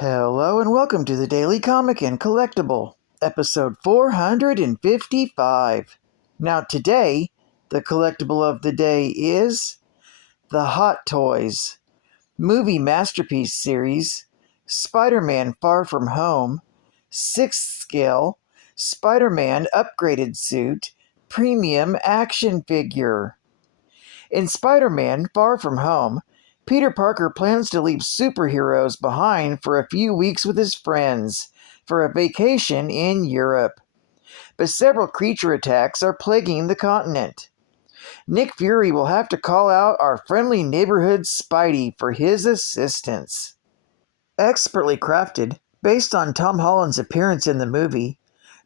Hello and welcome to the Daily Comic and Collectible, episode 455. Now today, the collectible of the day is the Hot Toys Movie Masterpiece Series, Spider-Man Far From Home, 6th Scale, Spider-Man Upgraded Suit, Premium Action Figure. In Spider-Man Far From Home, Peter Parker plans to leave superheroes behind for a few weeks with his friends for a vacation in Europe. But several creature attacks are plaguing the continent. Nick Fury will have to call out our friendly neighborhood Spidey for his assistance. Expertly crafted, based on Tom Holland's appearance in the movie,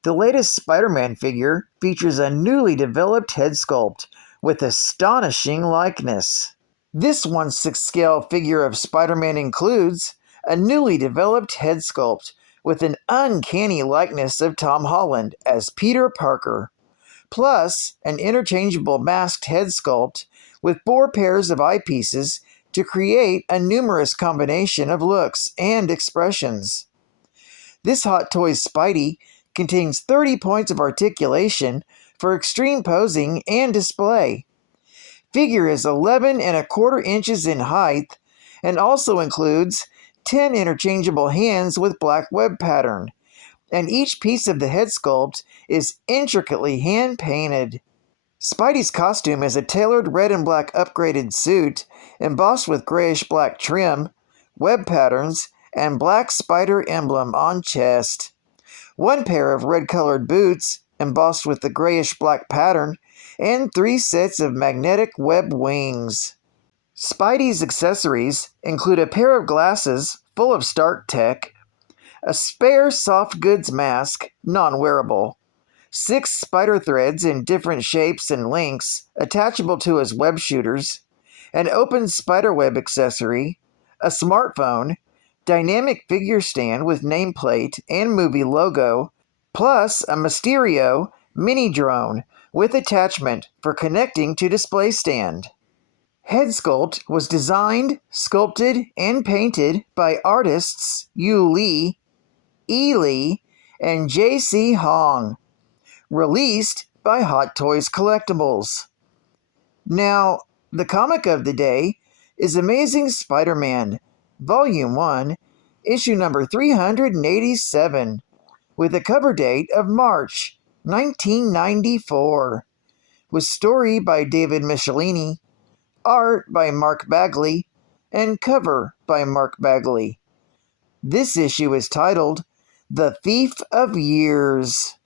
the latest Spider-Man figure features a newly developed head sculpt with astonishing likeness. This 1/6 scale figure of Spider-Man includes a newly developed head sculpt with an uncanny likeness of Tom Holland as Peter Parker, plus an interchangeable masked head sculpt with 4 pairs of eyepieces to create a numerous combination of looks and expressions. This Hot Toys Spidey contains 30 points of articulation for extreme posing and display. Figure is 11¼ inches in height and also includes 10 interchangeable hands with black web pattern, and each piece of the head sculpt is intricately hand-painted. Spidey's costume is a tailored red and black upgraded suit embossed with grayish-black trim, web patterns, and black spider emblem on chest. 1 pair of red-colored boots embossed with the grayish-black pattern, and 3 sets of magnetic web wings. Spidey's accessories include a pair of glasses full of Stark tech, a spare soft goods mask, non-wearable, 6 spider threads in different shapes and lengths attachable to his web shooters, an open spiderweb accessory, a smartphone, dynamic figure stand with nameplate and movie logo, plus a Mysterio mini drone with attachment for connecting to display stand. Head sculpt was designed, sculpted, and painted by artists Yu Lee, E. Lee, and J.C. Hong. Released by Hot Toys Collectibles. Now, the comic of the day is Amazing Spider-Man, Volume 1, issue number 387, with a cover date of March 1994, with story by David Michelini, art by Mark Bagley, and cover by Mark Bagley. This issue is titled The Thief of Years.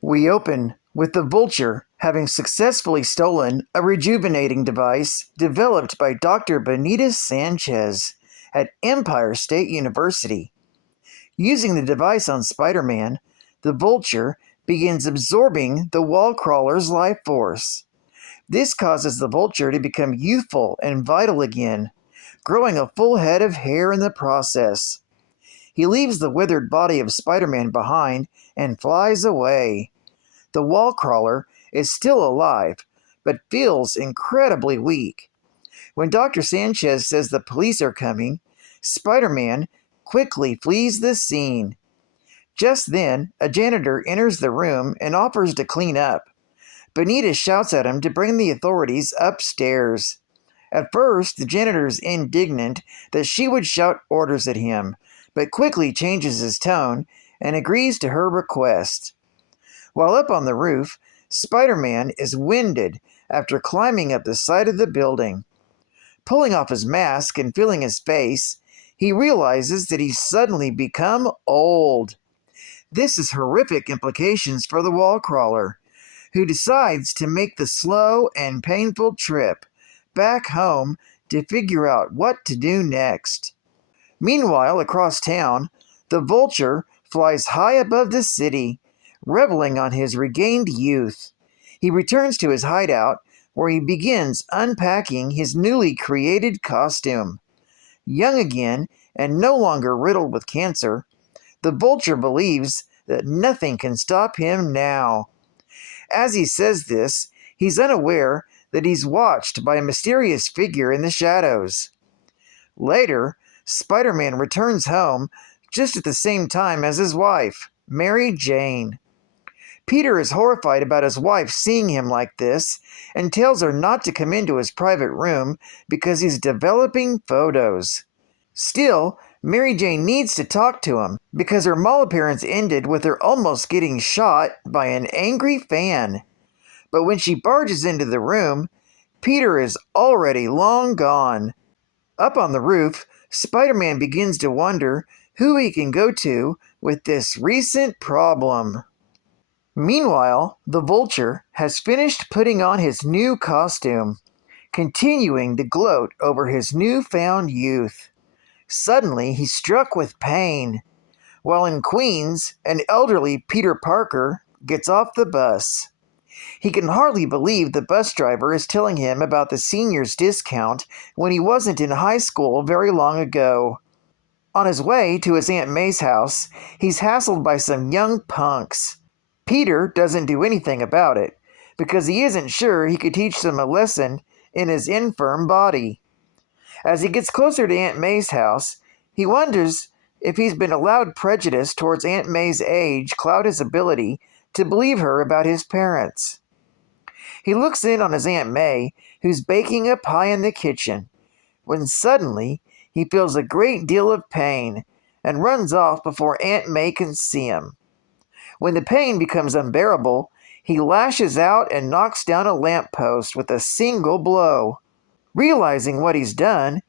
We open with the Vulture having successfully stolen a rejuvenating device developed by Dr. Benita Sanchez at Empire State University. Using the device on Spider-Man, the Vulture begins absorbing the wall crawler's life force. This causes the Vulture to become youthful and vital again, growing a full head of hair in the process. He leaves the withered body of Spider-Man behind and flies away. The wall crawler is still alive, but feels incredibly weak. When Dr. Sanchez says the police are coming, Spider-Man quickly flees the scene. Just then, a janitor enters the room and offers to clean up. Benita shouts at him to bring the authorities upstairs. At first, the janitor is indignant that she would shout orders at him, but quickly changes his tone and agrees to her request. While up on the roof, Spider-Man is winded after climbing up the side of the building. Pulling off his mask and feeling his face, he realizes that he's suddenly become old. This has horrific implications for the wall crawler, who decides to make the slow and painful trip back home to figure out what to do next. Meanwhile, across town, the Vulture flies high above the city, reveling on his regained youth. He returns to his hideout, where he begins unpacking his newly created costume. Young again and no longer riddled with cancer, the Vulture believes that nothing can stop him now. As he says this, he's unaware that he's watched by a mysterious figure in the shadows. Later, Spider-Man returns home just at the same time as his wife, Mary Jane. Peter is horrified about his wife seeing him like this and tells her not to come into his private room because he's developing photos. Still, Mary Jane needs to talk to him because her mall appearance ended with her almost getting shot by an angry fan. But when she barges into the room, Peter is already long gone. Up on the roof, Spider-Man begins to wonder who he can go to with this recent problem. Meanwhile, the Vulture has finished putting on his new costume, continuing to gloat over his newfound youth. Suddenly, he's struck with pain. While in Queens, an elderly Peter Parker gets off the bus. He can hardly believe the bus driver is telling him about the senior's discount when he wasn't in high school very long ago. On his way to his Aunt May's house, he's hassled by some young punks. Peter doesn't do anything about it, because he isn't sure he could teach them a lesson in his infirm body. As he gets closer to Aunt May's house, he wonders if he's been allowed prejudice towards Aunt May's age cloud his ability to believe her about his parents. He looks in on his Aunt May, who's baking a pie in the kitchen, when suddenly he feels a great deal of pain and runs off before Aunt May can see him. When the pain becomes unbearable, he lashes out and knocks down a lamppost with a single blow. Realizing what he's done,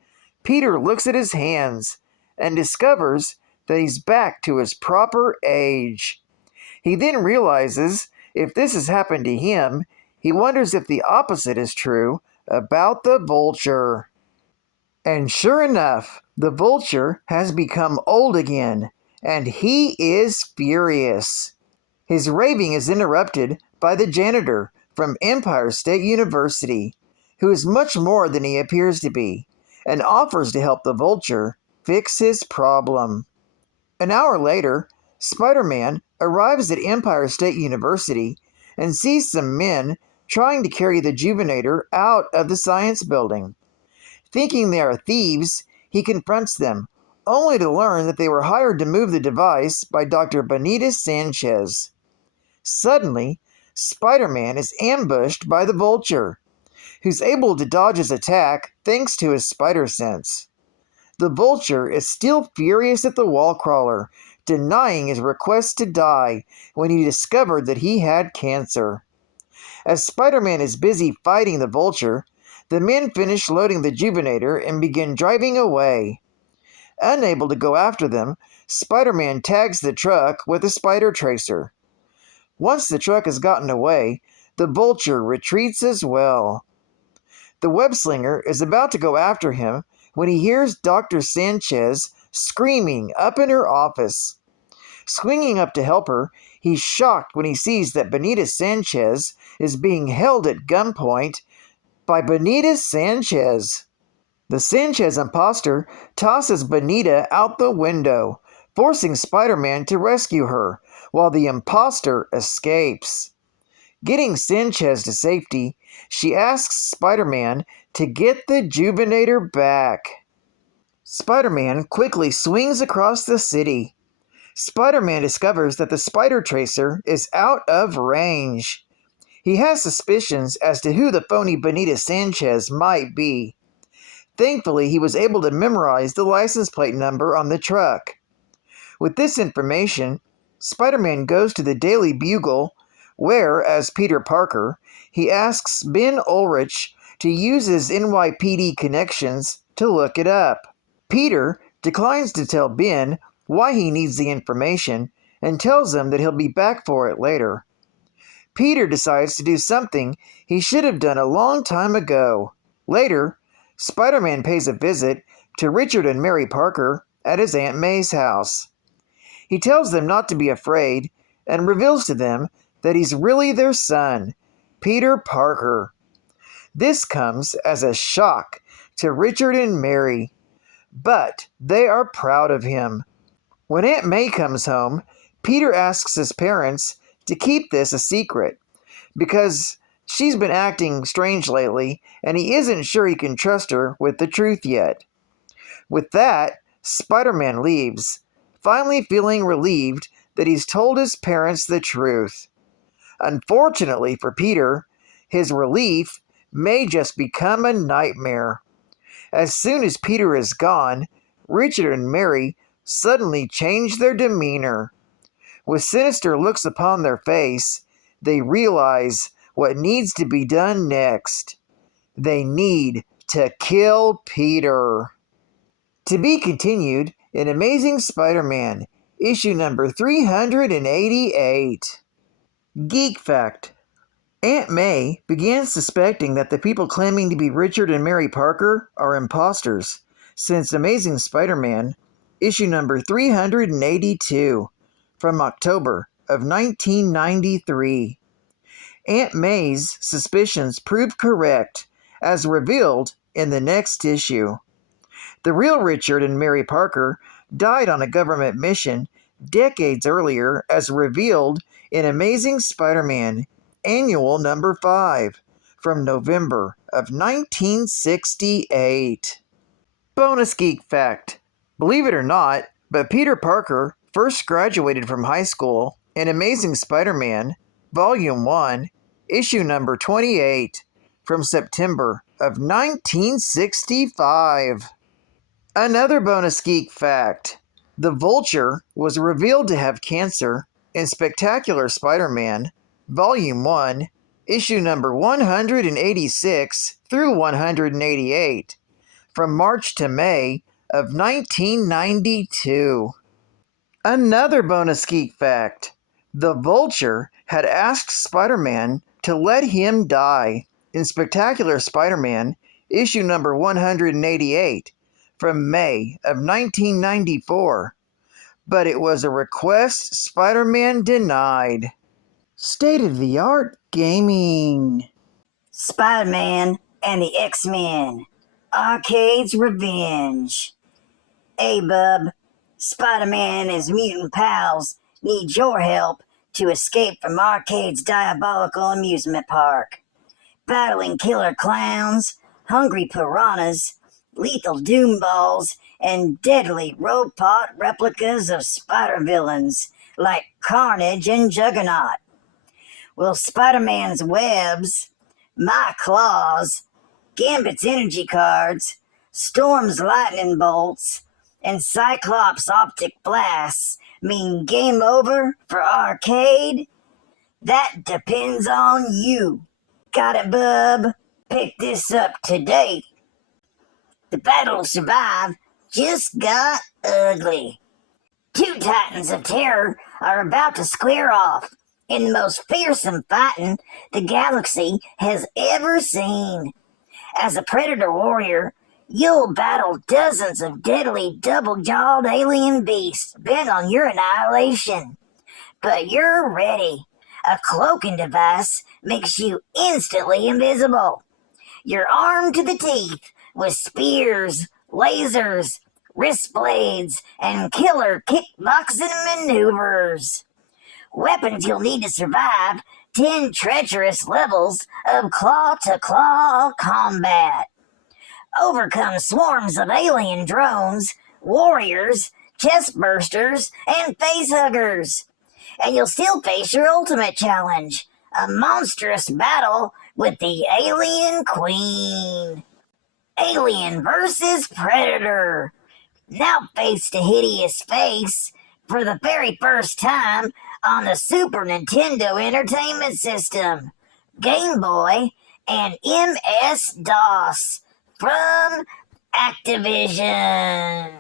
Peter looks at his hands and discovers that he's back to his proper age. He then realizes if this has happened to him, he wonders if the opposite is true about the Vulture. And sure enough, the Vulture has become old again, and he is furious. His raving is interrupted by the janitor from Empire State University, who is much more than he appears to be, and offers to help the Vulture fix his problem. An hour later, Spider-Man arrives at Empire State University and sees some men trying to carry the Juvenator out of the science building. Thinking they are thieves, he confronts them, only to learn that they were hired to move the device by Dr. Benita Sanchez. Suddenly, Spider-Man is ambushed by the Vulture, who's able to dodge his attack thanks to his spider sense. The Vulture is still furious at the wall-crawler, denying his request to die when he discovered that he had cancer. As Spider-Man is busy fighting the Vulture, the men finish loading the Juvenator and begin driving away. Unable to go after them, Spider-Man tags the truck with a spider tracer. Once the truck has gotten away, the Vulture retreats as well. The web-slinger is about to go after him when he hears Dr. Sanchez screaming up in her office. Swinging up to help her, he's shocked when he sees that Benita Sanchez is being held at gunpoint by Benita Sanchez. The Sanchez imposter tosses Benita out the window, forcing Spider-Man to rescue her, while the imposter escapes. Getting Sanchez to safety, she asks Spider-Man to get the Juvenator back. Spider-Man quickly swings across the city. Spider-Man discovers that the spider tracer is out of range. He has suspicions as to who the phony Benita Sanchez might be. Thankfully, he was able to memorize the license plate number on the truck. With this information, Spider-Man goes to the Daily Bugle, where, as Peter Parker, he asks Ben Ulrich to use his NYPD connections to look it up. Peter declines to tell Ben why he needs the information and tells him that he'll be back for it later. Peter decides to do something he should have done a long time ago. Later, Spider-Man pays a visit to Richard and Mary Parker at his Aunt May's house. He tells them not to be afraid and reveals to them that he's really their son, Peter Parker. This comes as a shock to Richard and Mary, but they are proud of him. When Aunt May comes home, Peter asks his parents to keep this a secret because she's been acting strange lately and he isn't sure he can trust her with the truth yet. With that, Spider-Man leaves, finally feeling relieved that he's told his parents the truth. Unfortunately for Peter, his relief may just become a nightmare. As soon as Peter is gone, Richard and Mary suddenly change their demeanor. With sinister looks upon their face, they realize what needs to be done next. They need to kill Peter. To be continued in Amazing Spider-Man, issue number 388. Geek Fact: Aunt May began suspecting that the people claiming to be Richard and Mary Parker are imposters since Amazing Spider-Man, issue number 382, from October of 1993. Aunt May's suspicions proved correct, as revealed in the next issue. The real Richard and Mary Parker died on a government mission decades earlier, as revealed in Amazing Spider-Man Annual Number 5 from November of 1968. Bonus Geek Fact: Believe it or not, but Peter Parker first graduated from high school in Amazing Spider-Man Volume 1, issue number 28 from September of 1965. Another bonus geek fact: the Vulture was revealed to have cancer in Spectacular Spider-Man, Volume 1, issue number 186 through 188, from March to May of 1992. Another bonus geek fact: the Vulture had asked Spider-Man to let him die in Spectacular Spider-Man, issue number 188, from May of 1994, but it was a request Spider-Man denied. State-of-the-art gaming. Spider-Man and the X-Men. Arcade's Revenge. Hey, bub. Spider-Man and his mutant pals need your help to escape from Arcade's diabolical amusement park. Battling killer clowns, hungry piranhas, lethal doom balls, and deadly robot replicas of spider villains like Carnage and Juggernaut. Will Spider-Man's webs, my claws, Gambit's energy cards, Storm's lightning bolts, and Cyclops' optic blasts mean game over for Arcade? That depends on you. Got it, bub? Pick this up today. The battle to survive just got ugly. Two titans of terror are about to square off in the most fearsome fighting the galaxy has ever seen. As a predator warrior, you'll battle dozens of deadly double-jawed alien beasts bent on your annihilation. But you're ready. A cloaking device makes you instantly invisible. You're armed to the teeth with spears, lasers, wrist blades, and killer kickboxing maneuvers. Weapons you'll need to survive 10 treacherous levels of claw-to-claw combat. Overcome swarms of alien drones, warriors, chest bursters, and face huggers. And you'll still face your ultimate challenge, a monstrous battle with the Alien Queen. Alien vs. Predator. Now face to hideous face for the very first time on the Super Nintendo Entertainment System, Game Boy, and MS-DOS from Activision.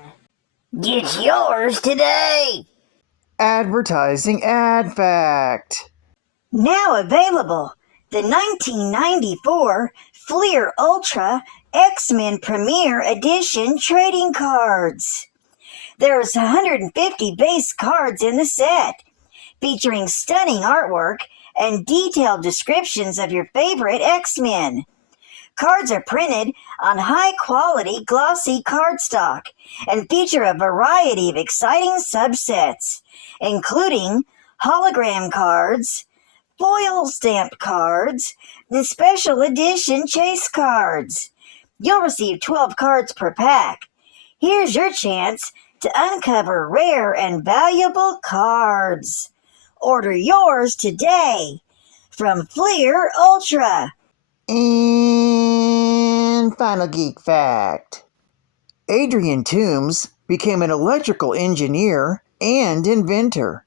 Get yours today. Advertising ad fact. Now available, the 1994 Fleer Ultra X-Men Premier Edition trading cards. There's 150 base cards in the set, featuring stunning artwork and detailed descriptions of your favorite X-Men. Cards are printed on high-quality glossy cardstock and feature a variety of exciting subsets, including hologram cards, foil stamped cards, and special edition chase cards. You'll receive 12 cards per pack. Here's your chance to uncover rare and valuable cards. Order yours today from Fleer Ultra. And final geek fact. Adrian Toombs became an electrical engineer and inventor.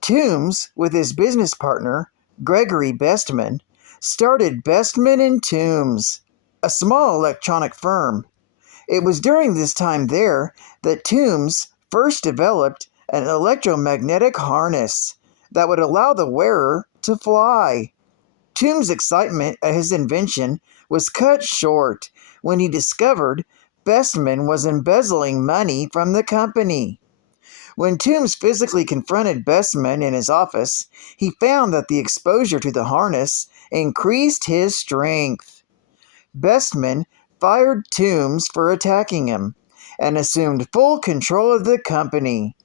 Toombs, with his business partner, Gregory Bestman, started Bestman and Toombs, a small electronic firm. It was during this time there that Toombs first developed an electromagnetic harness that would allow the wearer to fly. Toombs' excitement at his invention was cut short when he discovered Bestman was embezzling money from the company. When Toombs physically confronted Bestman in his office, he found that the exposure to the harness increased his strength. Bestman fired Toombs for attacking him and assumed full control of the company.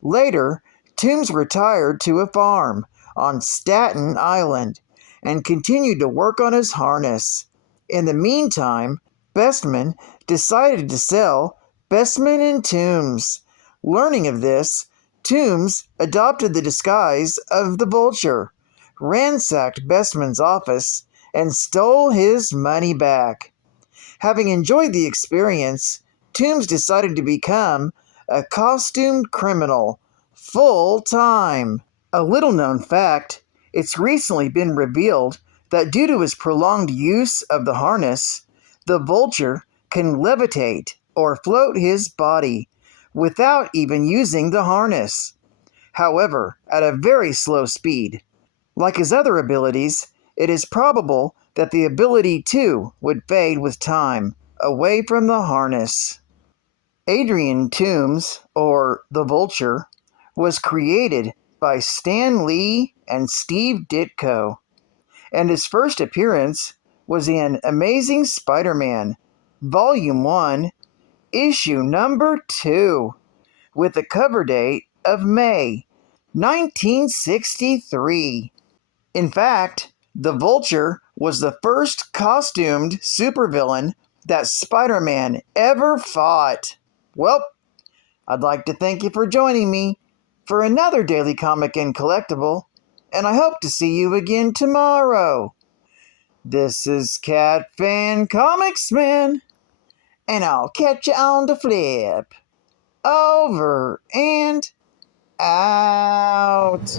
Later, Toombs retired to a farm on Staten Island and continued to work on his harness. In the meantime, Bestman decided to sell Bestman and Toombs. Learning of this, Toombs adopted the disguise of the Vulture, ransacked Bestman's office, and stole his money back. Having enjoyed the experience, Toombs decided to become a costumed criminal full-time. A little-known fact, it's recently been revealed that due to his prolonged use of the harness, the Vulture can levitate or float his body without even using the harness. However, at a very slow speed. Like his other abilities, it is probable that the ability too would fade with time, away from the harness. Adrian Toombs, or the Vulture, was created by Stan Lee and Steve Ditko, and his first appearance was in Amazing Spider-Man, Volume 1, Issue Number 2, with a cover date of May 1963. In fact, the Vulture was the first costumed supervillain that Spider-Man ever fought. Well, I'd like to thank you for joining me for another Daily Comic and Collectible, and I hope to see you again tomorrow. This is Cat Fan Comics Man, and I'll catch you on the flip. Over and out.